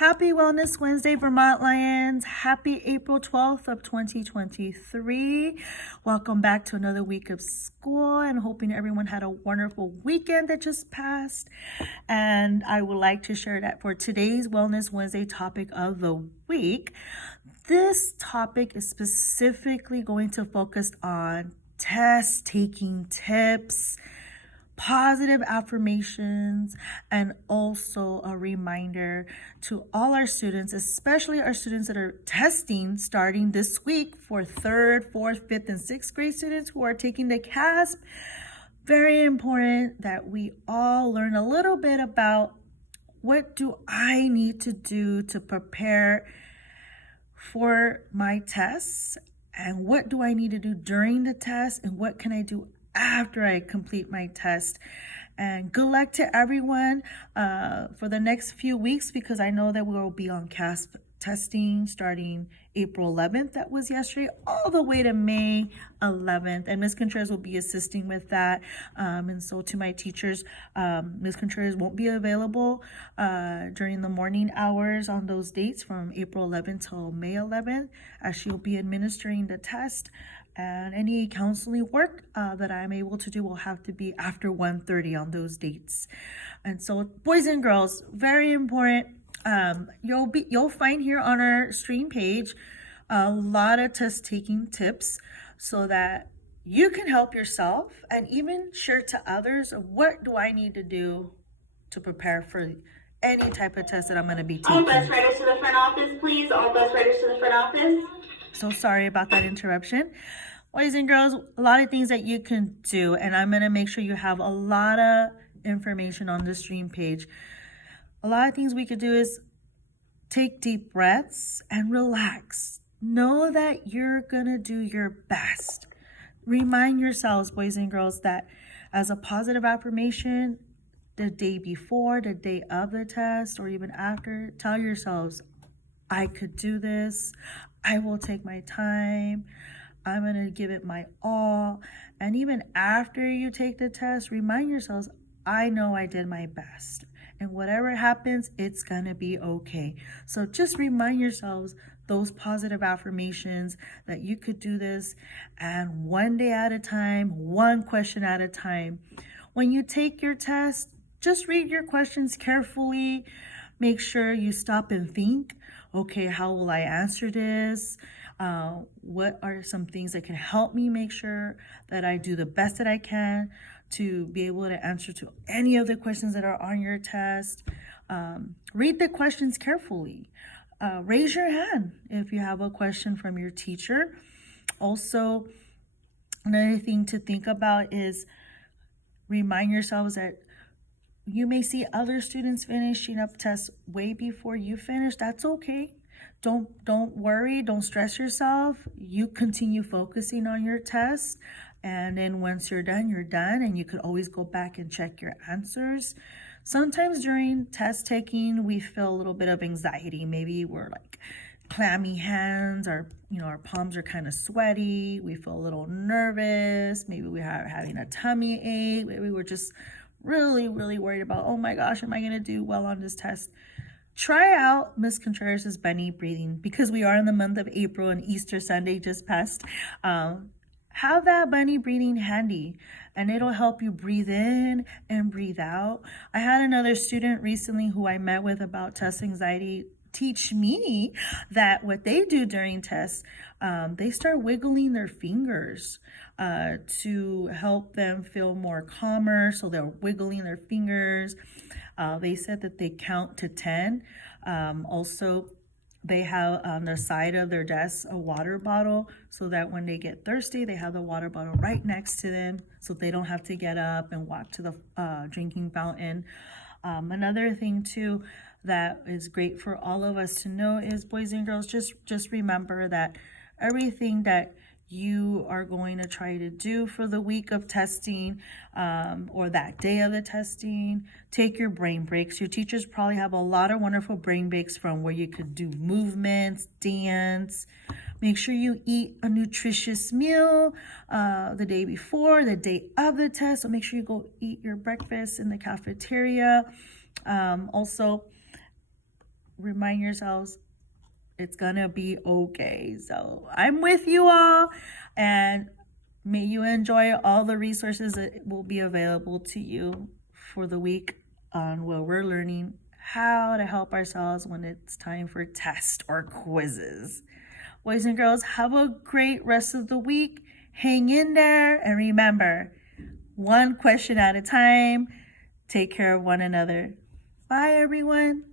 Happy Wellness Wednesday, Vermont Lions. Happy April 12th of 2023. Welcome back to another week of school and hoping everyone had a wonderful weekend that just passed. And I would like to share that for today's Wellness Wednesday topic of the week. This topic is specifically going to focus on test taking tips, positive affirmations, and also a reminder to all our students, especially our students that are testing starting this week for 3rd, 4th, 5th, and 6th grade students who are taking the CASP. Very important that we all learn a little bit about what do I need to do to prepare for my tests, and what do I need to do during the test, and what can I do after I complete my test. And good luck to everyone for the next few weeks, because I know that we will be on CASP testing starting April 11th, that was yesterday, all the way to May 11th. And Ms. Contreras will be assisting with that. And so to my teachers, Ms. Contreras won't be available during the morning hours on those dates from April 11th till May 11th, as she'll be administering the test. And any counseling work that I'm able to do will have to be after 1:30 on those dates. And so, boys and girls, very important. You'll find here on our stream page a lot of test taking tips so that you can help yourself and even share to others what do I need to do to prepare for any type of test that I'm going to be taking. All bus riders to the front office, please. All bus riders to the front office. So sorry about that interruption. Boys and girls, a lot of things that you can do, and I'm going to make sure you have a lot of information on the stream page. A lot of things we could do is take deep breaths and relax. Know that you're going to do your best. Remind yourselves, boys and girls, that as a positive affirmation, the day before, the day of the test, or even after, tell yourselves, I could do this. I will take my time. I'm going to give it my all. And even after you take the test, remind yourselves, I know I did my best. And whatever happens, it's going to be okay. So just remind yourselves those positive affirmations that you could do this, and one day at a time, one question at a time. When you take your test, just read your questions carefully. Make sure you stop and think, okay, how will I answer this? What are some things that can help me make sure that I do the best that I can to be able to answer to any of the questions that are on your test? Read the questions carefully. Raise your hand if you have a question from your teacher. Also, another thing to think about is remind yourselves that you may see other students finishing up tests way before you finish. That's okay. Don't worry, don't stress yourself. You continue focusing on your test, and then once you're done, and you could always go back and check your answers. Sometimes during test taking, we feel a little bit of anxiety. Maybe we're like clammy hands, our palms are kind of sweaty. We feel a little nervous. Maybe we are having a tummy ache. Maybe we're just really, really worried about, oh my gosh, am I going to do well on this test? Try out Ms. Contreras' bunny breathing, because we are in the month of April and Easter Sunday just passed. Have that bunny breathing handy, and it'll help you breathe in and breathe out. I had another student recently who I met with about test anxiety teach me that what they do during tests, they start wiggling their fingers to help them feel more calmer. So they're wiggling their fingers. They said that they count to 10. Also, they have on the side of their desk a water bottle, so that when they get thirsty, they have the water bottle right next to them, so they don't have to get up and walk to the drinking fountain. Another thing too that is great for all of us to know is, boys and girls, just remember that everything that you are going to try to do for the week of testing, or that day of the testing, take your brain breaks. Your teachers probably have a lot of wonderful brain breaks from where you could do movements, dance. Make sure you eat a nutritious meal the day before, the day of the test. So make sure you go eat your breakfast in the cafeteria. Also, remind yourselves it's gonna be okay. So I'm with you all, and may you enjoy all the resources that will be available to you for the week on where we're learning how to help ourselves when it's time for tests or quizzes. Boys and girls, have a great rest of the week. Hang in there, and remember, one question at a time. Take care of one another. Bye, everyone.